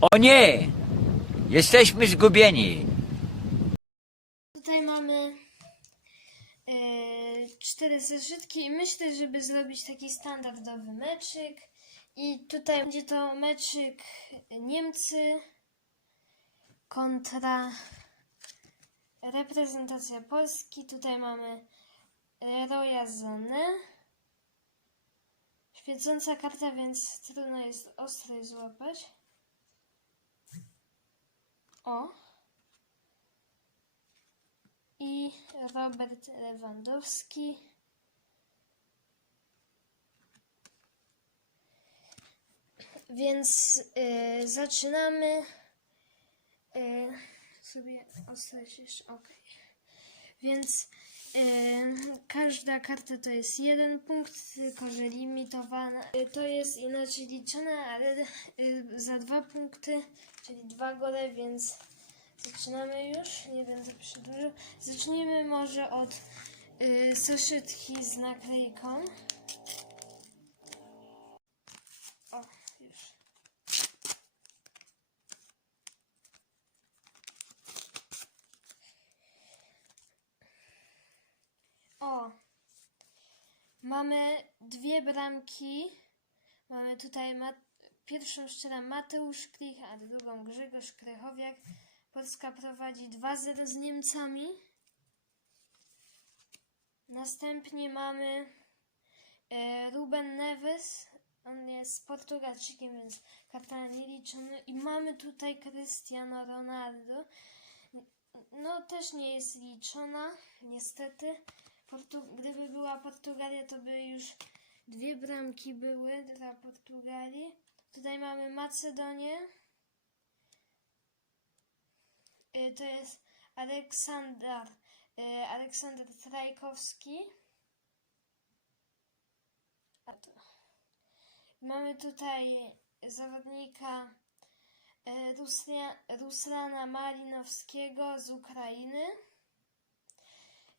O nie! Jesteśmy zgubieni. Tutaj mamy e, cztery zeszytki i myślę, żeby zrobić taki standardowy meczyk. I tutaj będzie to meczyk Niemcy kontra reprezentacja Polski. Tutaj mamy Roya Zonę. Świecąca karta, więc trudno jest ostrej złapać. O. I Robert Lewandowski. Więc y, zaczynamy. Y, sobie ostać jeszcze. Ok. Więc każda karta to jest jeden punkt, tylko że limitowana. To jest inaczej liczone, ale za dwa punkty, czyli dwa gole, więc zaczynamy już. Nie będę przedłużał. Zacznijmy może od y, saszetki z naklejką. O, już. O, mamy dwie bramki. Mamy tutaj ma pierwszą strzela Mateusz Klich, a drugą Grzegorz Krychowiak. Polska prowadzi 2-0 z Niemcami. Następnie mamy e, Ruben Neves. On jest Portugalczykiem, więc karta nie liczona. I mamy tutaj Cristiano Ronaldo. No też nie jest liczona, niestety. Portu- Gdyby była Portugalia, to by już dwie bramki były dla Portugalii. Tutaj mamy Macedonię. Y, To jest Aleksander, y, Aleksander Trajkowski. Mamy tutaj zawodnika y, Ruslia, Ruslana Malinowskiego z Ukrainy.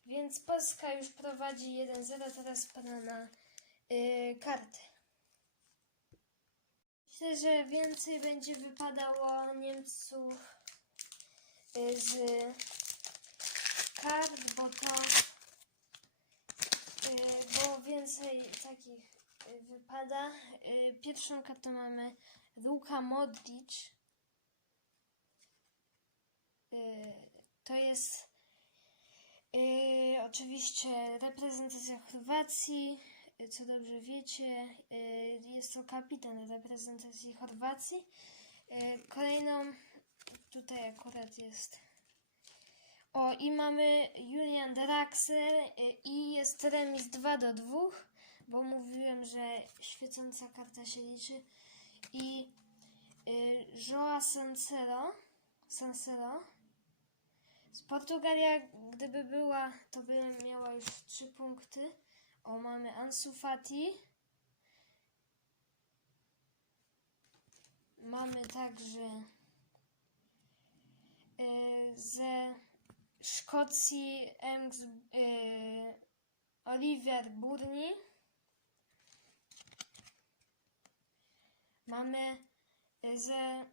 Więc Polska już prowadzi 1-0, teraz pada na y, karty. Myślę, że więcej będzie wypadało Niemców y, z kart, bo to y, bo więcej takich y, wypada. Y, Pierwszą kartę mamy Luka Modric. Y, To jest y, oczywiście reprezentacja Chorwacji. Y, Co dobrze wiecie, y, jest to kapitan reprezentacji Chorwacji. Kolejną tutaj akurat jest. O, i mamy Julian Draxler i jest remis 2 do 2, bo mówiłem, że świecąca karta się liczy. I y, Joa Sancero. Z Portugalia, gdyby była, to by miała już 3 punkty. O, mamy Ansu Fati. Mamy także y, ze Szkocji Ems, y, Oliver Burni. Mamy ze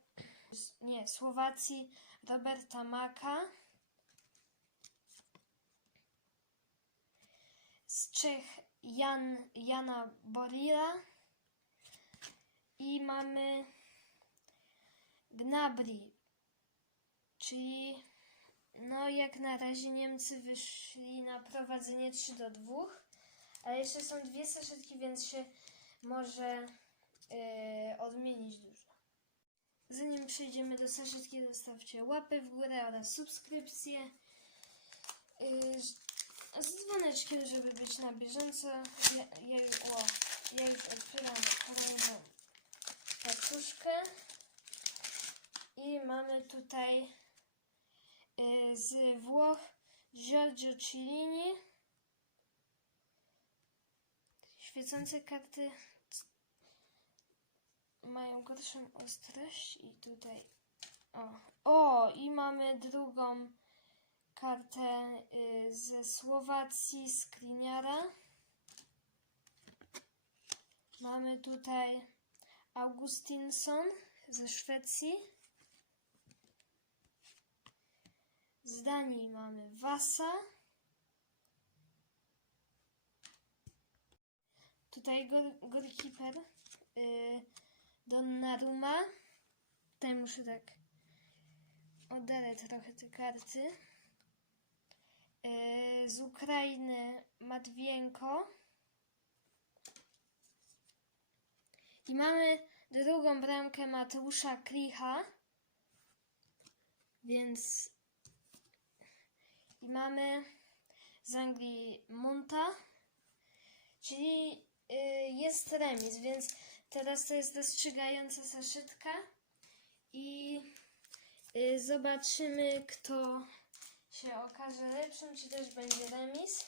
nie, Słowacji Roberta Maka. Czech Jan, Jana Borila. I mamy Gnabry, czyli no jak na razie Niemcy wyszli na prowadzenie 3 do 2, ale jeszcze są dwie saszetki, więc się może yy, odmienić dużo. Zanim przejdziemy do saszetki, zostawcie łapę w górę oraz subskrypcję yy, z dzwoneczkiem, żeby być na bieżąco. Ja, ja, już- o, ja już otwieram kolejną paczuszkę i mamy tutaj y, z Włoch Giorgio Cillini. Świecące karty mają gorszą ostrość i tutaj o, o i mamy drugą kartę y, ze Słowacji, Skriniara. Mamy tutaj Augustinson ze Szwecji. Z Danii mamy Vasa. Tutaj goalkeeper yy, Donnarumma. Tutaj muszę tak oddalę trochę te karty. Yy, z Ukrainy Matwienko. I mamy drugą bramkę Mateusza Klicha. Więc i mamy z Anglii Monta. Czyli y, jest remis, więc teraz to jest rozstrzygająca zaszytka. I y, zobaczymy, kto się okaże lepszym, czy też będzie remis.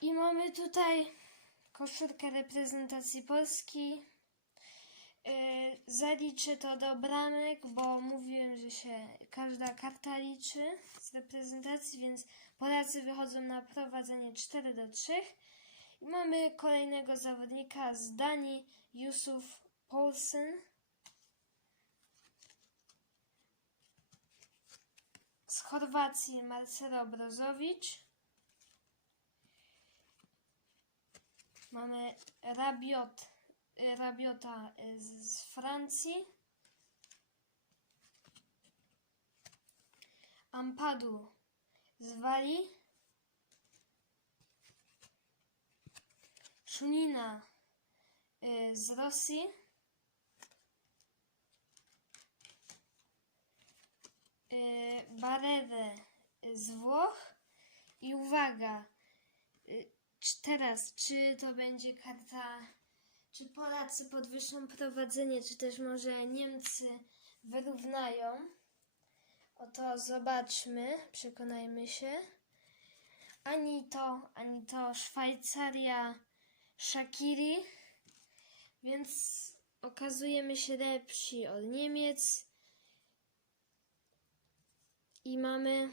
I mamy tutaj koszulkę reprezentacji Polski. Yy, zaliczę to do bramek, bo mówiłem, że się każda karta liczy z reprezentacji, więc Polacy wychodzą na prowadzenie 4 do 3. I mamy kolejnego zawodnika z Danii, Jusuf Poulsen. Z Chorwacji Marcelo Brozowicz. Mamy Rabiot, Rabiota z, z Francji. Ampadu z Walii. Szunina y, z Rosji. Y, Barere z Włoch. I uwaga, y, teraz, czy to będzie karta, czy Polacy podwyższą prowadzenie, czy też może Niemcy wyrównają? Oto zobaczmy, przekonajmy się. Ani to, ani to Szwajcaria Shakiri, więc okazujemy się lepsi od Niemiec. I mamy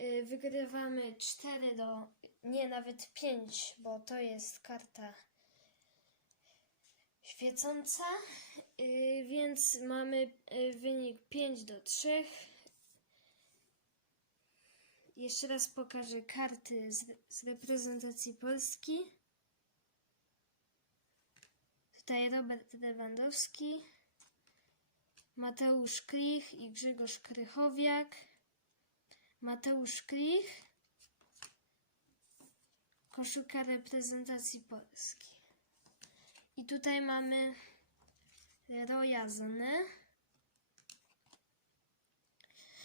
y, wygrywamy 4 do, nie nawet 5, bo to jest karta świecąca, y, więc mamy y, wynik 5 do 3. Jeszcze raz pokażę karty z, z reprezentacji Polski. Tutaj Robert Lewandowski, Mateusz Klich i Grzegorz Krychowiak. Mateusz Klich, koszulka reprezentacji Polski. I tutaj mamy Leroya Sané,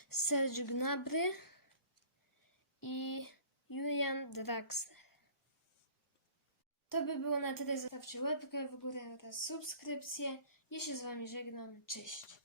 Serge Gnabry i Julian Draxler. To by było na tyle. Zostawcie łapkę w górę oraz subskrypcję. Ja się z Wami żegnam. Cześć.